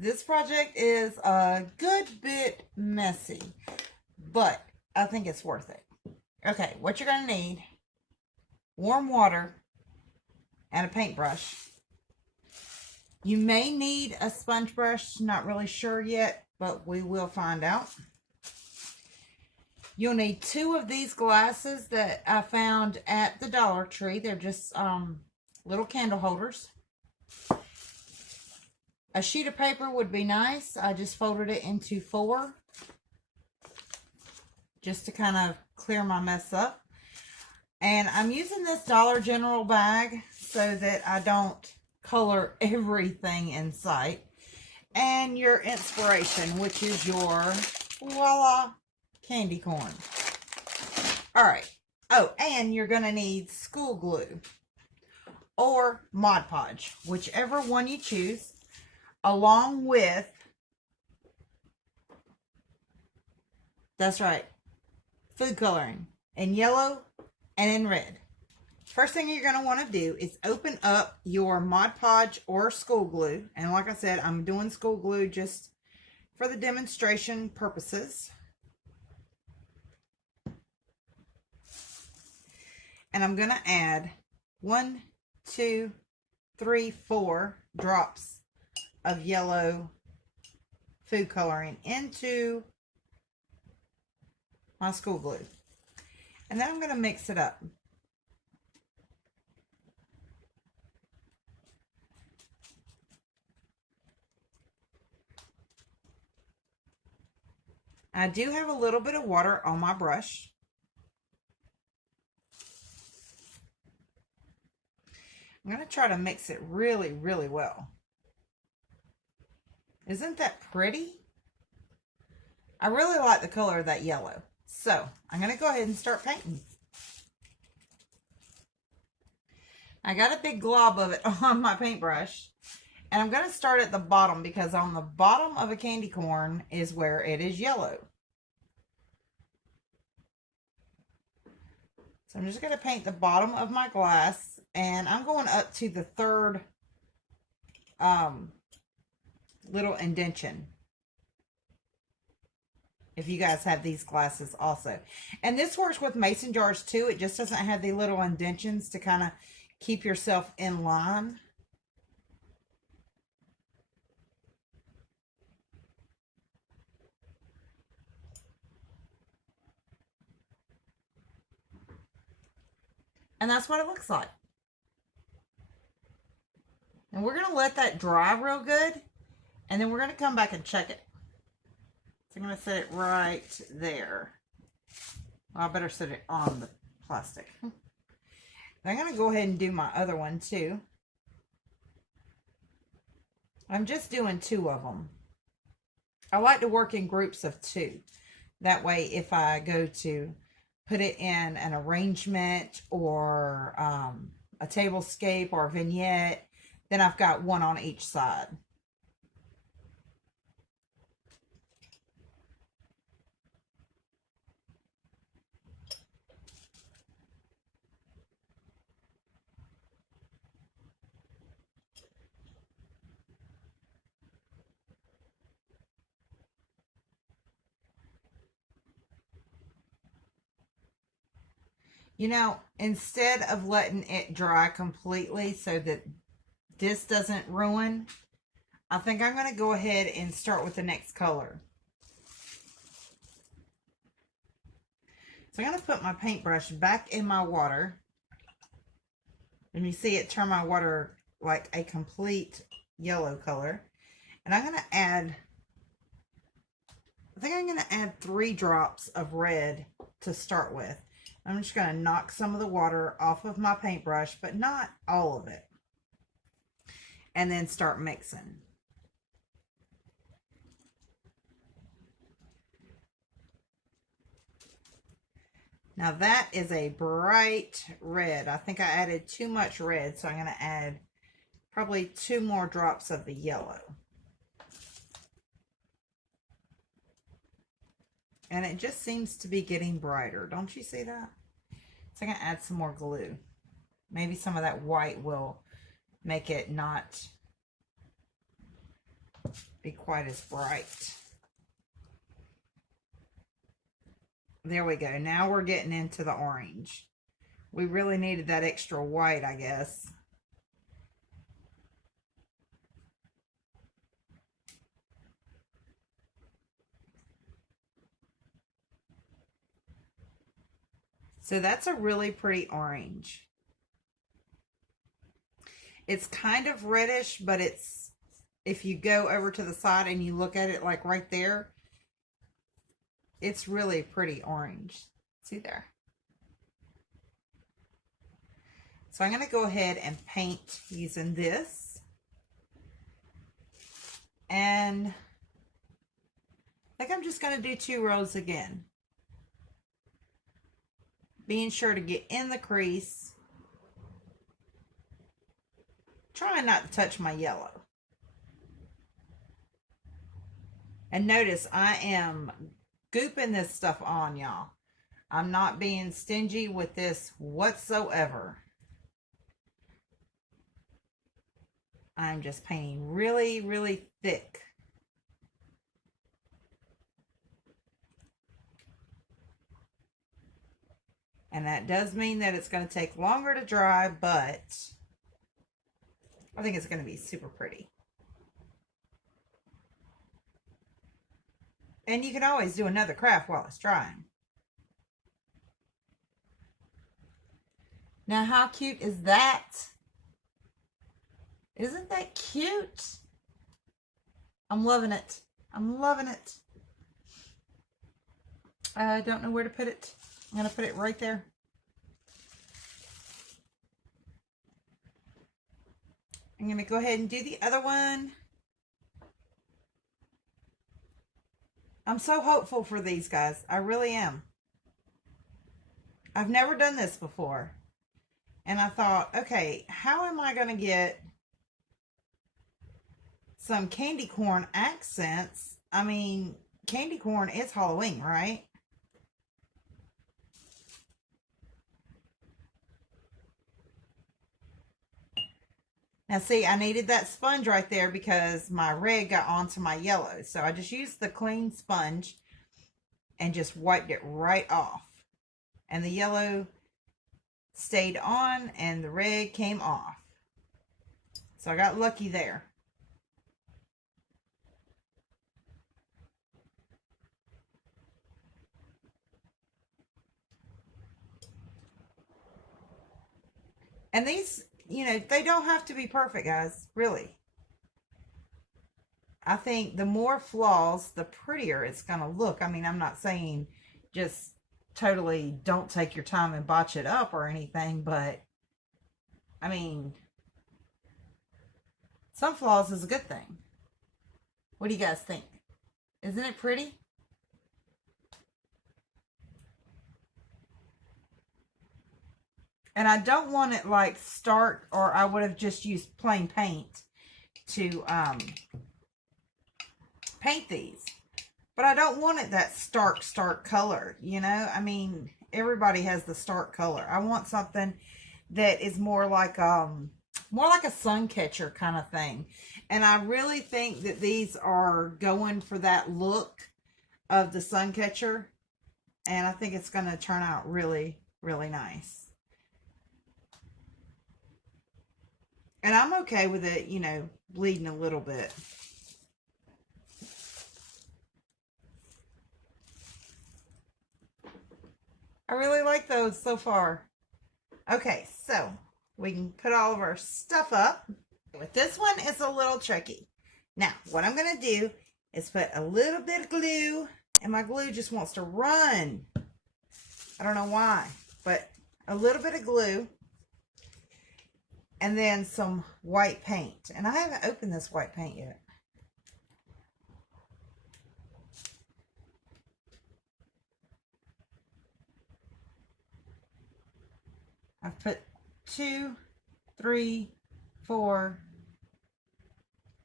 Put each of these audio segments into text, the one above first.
this project is a good bit messy, but I think it's worth it. Okay, what you're going to need: warm water and a paintbrush. You may need a sponge brush, not really sure yet, but we will find out. You'll need 2 of these glasses that I found at the Dollar Tree. They're just little candle holders. A sheet of paper would be nice. I just folded it into 4 just to kind of clear my mess up. And I'm using this Dollar General bag so that I don't color everything in sight. And your inspiration, which is your voila candy corn. All right. Oh, and you're going to need school glue or Mod Podge, whichever one you choose, along with, that's right, food coloring in yellow and in red. First thing you're going to want to do is open up your Mod Podge or school glue. And like I said, I'm doing school glue just for the demonstration purposes. And I'm going to add 1, 2, 3, 4 drops of yellow food coloring into my school glue. And then I'm going to mix it up. I do have a little bit of water on my brush. I'm going to try to mix it really, really well. Isn't that pretty? I really like the color of that yellow. So, I'm going to go ahead and start painting. I got a big glob of it on my paintbrush. And I'm going to start at the bottom because on the bottom of a candy corn is where it is yellow. So I'm just going to paint the bottom of my glass. And I'm going up to the 3rd little indentation. If you guys have these glasses also. And this works with mason jars too. It just doesn't have the little indentions to kind of keep yourself in line. And that's what it looks like. And we're going to let that dry real good. And then we're going to come back and check it. So I'm going to set it right there. Well, I better set it on the plastic. I'm going to go ahead and do my other one too. I'm just doing 2 of them. I like to work in groups of 2. That way if I go to put it in an arrangement or a tablescape or a vignette, then I've got 1 on each side. You know, instead of letting it dry completely so that this doesn't ruin, I think I'm going to go ahead and start with the next color. So I'm going to put my paintbrush back in my water. And you see it turn my water like a complete yellow color. And I'm going to add, I think I'm going to add 3 drops of red to start with. I'm just going to knock some of the water off of my paintbrush, but not all of it. And then start mixing. Now that is a bright red. I think I added too much red, so I'm going to add probably 2 more drops of the yellow. And it just seems to be getting brighter. Don't you see that? So I'm going to add some more glue. Maybe some of that white will make it not be quite as bright. There we go. Now we're getting into the orange. We really needed that extra white, I guess. So that's a really pretty orange. It's kind of reddish, but it's, if you go over to the side and you look at it like right there, it's really pretty orange. See there? So I'm going to go ahead and paint using this. And I think I'm just going to do 2 rows again. Being sure to get in the crease. Trying not to touch my yellow. And notice I am gooping this stuff on, y'all. I'm not being stingy with this whatsoever. I'm just painting really, really thick. And that does mean that it's going to take longer to dry, but I think it's going to be super pretty. And you can always do another craft while it's drying. Now, how cute is that? Isn't that cute? I'm loving it. I'm loving it. I don't know where to put it. I'm going to put it right there. I'm going to go ahead and do the other one. I'm so hopeful for these guys. I really am. I've never done this before. And I thought, okay, how am I going to get some candy corn accents? I mean, candy corn is Halloween, right? Now see, I needed that sponge right there because my red got onto my yellow. So I just used the clean sponge and just wiped it right off. And the yellow stayed on and the red came off. So I got lucky there. And these, you know, they don't have to be perfect, guys, really. I think the more flaws, the prettier it's going to look. I mean, I'm not saying just totally don't take your time and botch it up or anything, but I mean, some flaws is a good thing. What do you guys think? Isn't it pretty? And I don't want it like stark, or I would have just used plain paint to paint these. But I don't want it that stark color, you know? I mean, everybody has the stark color. I want something that is more like a sun catcher kind of thing. And I really think that these are going for that look of the sun catcher. And I think it's going to turn out really, really nice. And I'm okay with it, you know, bleeding a little bit. I really like those so far. Okay, so we can put all of our stuff up. With this one, it's a little tricky. Now, what I'm going to do is put a little bit of glue, and my glue just wants to run. I don't know why, but a little bit of glue. And then some white paint. And I haven't opened this white paint yet. I've put 2, 3, 4.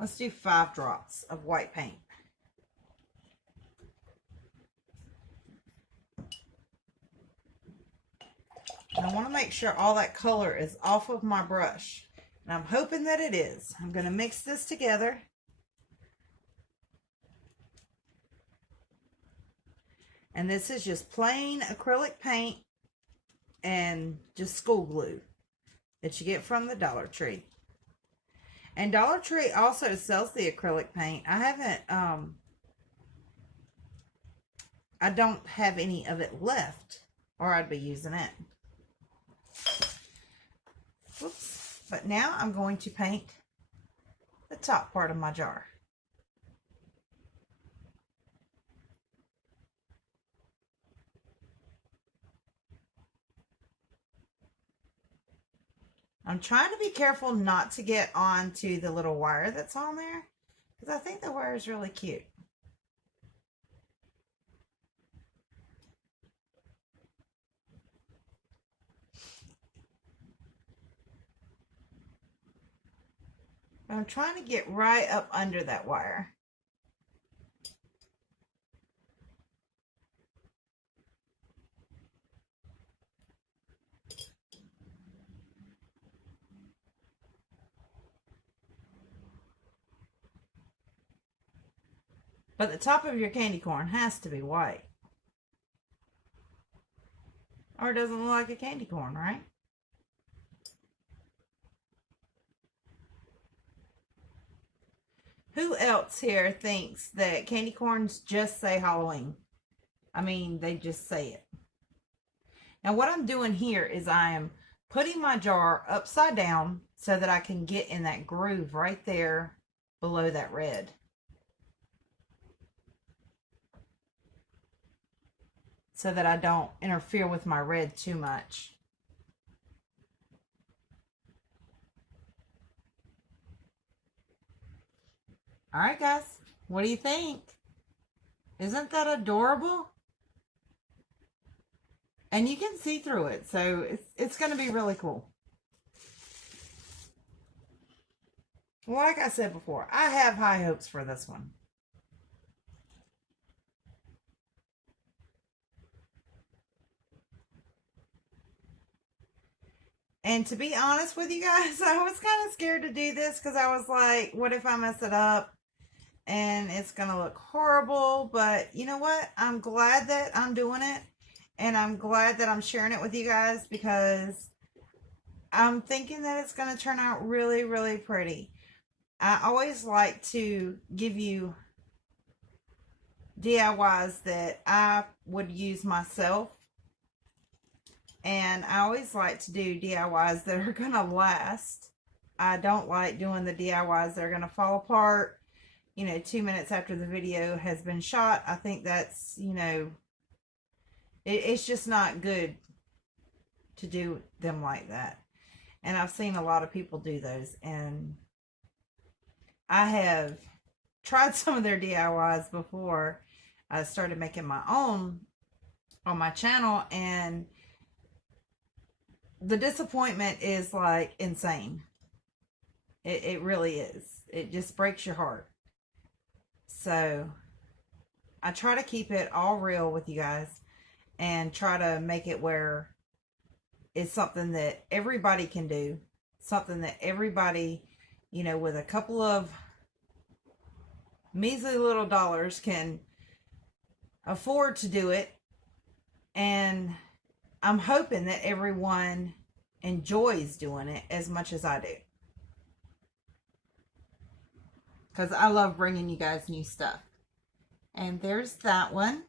Let's do 5 drops of white paint. And I want to make sure all that color is off of my brush. And I'm hoping that it is. I'm going to mix this together. And this is just plain acrylic paint and just school glue that you get from the Dollar Tree. And Dollar Tree also sells the acrylic paint. I haven't, I don't have any of it left, or I'd be using it. Whoops. But now I'm going to paint the top part of my jar. I'm trying to be careful not to get onto the little wire that's on there, because I think the wire is really cute. I'm trying to get right up under that wire. But the top of your candy corn has to be white, or it doesn't look like a candy corn, right? Who else here thinks that candy corns just say Halloween? I mean, they just say it. Now what I'm doing here is I am putting my jar upside down so that I can get in that groove right there below that red. So that I don't interfere with my red too much. All right, guys, what do you think? Isn't that adorable? And you can see through it, so it's going to be really cool. Like I said before, I have high hopes for this one. And to be honest with you guys, I was kind of scared to do this because I was like, what if I mess it up and it's going to look horrible? But you know what? I'm glad that I'm doing it, and I'm glad that I'm sharing it with you guys, because I'm thinking that it's going to turn out really, really pretty. I always like to give you DIYs that I would use myself. And I always like to do DIYs that are going to last. I don't like doing the DIYs that are going to fall apart, 2 minutes after the video has been shot. I think that's, it's just not good to do them like that. And I've seen a lot of people do those. And I have tried some of their DIYs before I started making my own on my channel, and the disappointment is like insane. It really is. It just breaks your heart. So I try to keep it all real with you guys and try to make it where it's something that everybody can do. Something that everybody, with a couple of measly little dollars can afford to do it. And I'm hoping that everyone enjoys doing it as much as I do, because I love bringing you guys new stuff. And there's that one.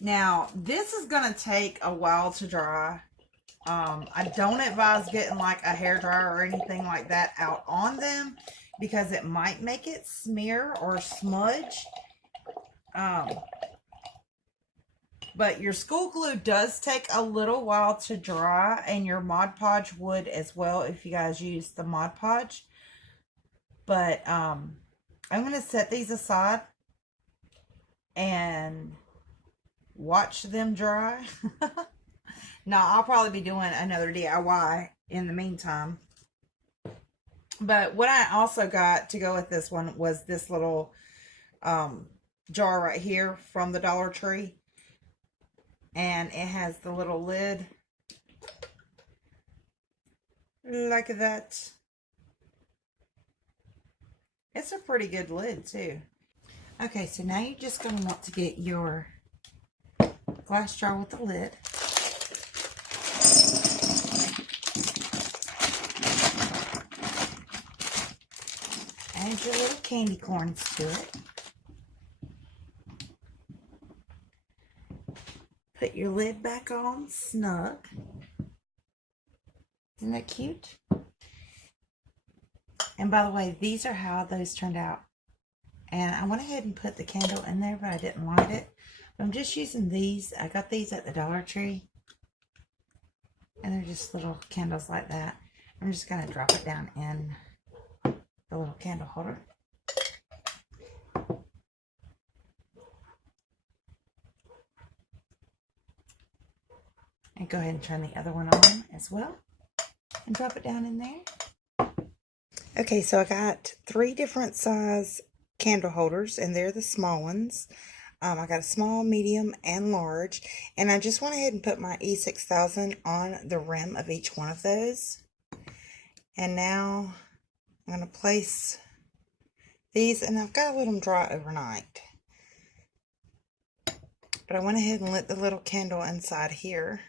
Now, this is going to take a while to dry. I don't advise getting like a hairdryer or anything like that out on them, because it might make it smear or smudge. But your school glue does take a little while to dry, and your Mod Podge would as well if you guys use the Mod Podge. But I'm going to set these aside and watch them dry. Now, I'll probably be doing another DIY in the meantime. But what I also got to go with this one was this little jar right here from the Dollar Tree. And it has the little lid like that. It's a pretty good lid too. Okay, so now you're just going to want to get your glass jar with the lid. Add your little candy corns to it. Put your lid back on snug. Isn't that cute? And by the way, these are how those turned out. And I went ahead and put the candle in there, but I didn't light it. I'm just using these. I got these at the Dollar Tree. And they're just little candles like that. I'm just going to drop it down in the little candle holder. And go ahead and turn the other one on as well. And drop it down in there. Okay, so I got 3 different size candle holders, and they're the small ones. I got a small, medium, and large. And I just went ahead and put my E6000 on the rim of each one of those. And now I'm going to place these, and I've got to let them dry overnight. But I went ahead and lit the little candle inside here.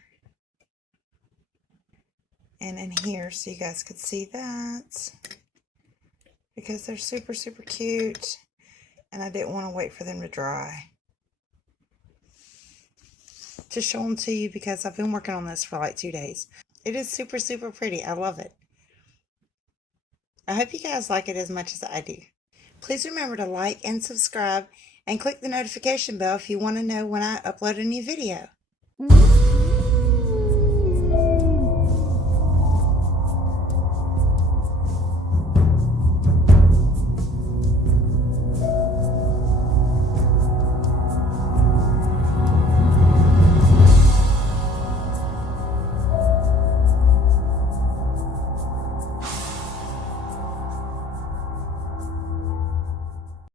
And in here, so you guys could see that. Because they're super, super cute. And I didn't want to wait for them to dry to show them to you, because I've been working on this for like 2 days. It is super, super pretty. I love it. I hope you guys like it as much as I do. Please remember to like and subscribe and click the notification bell if you want to know when I upload a new video.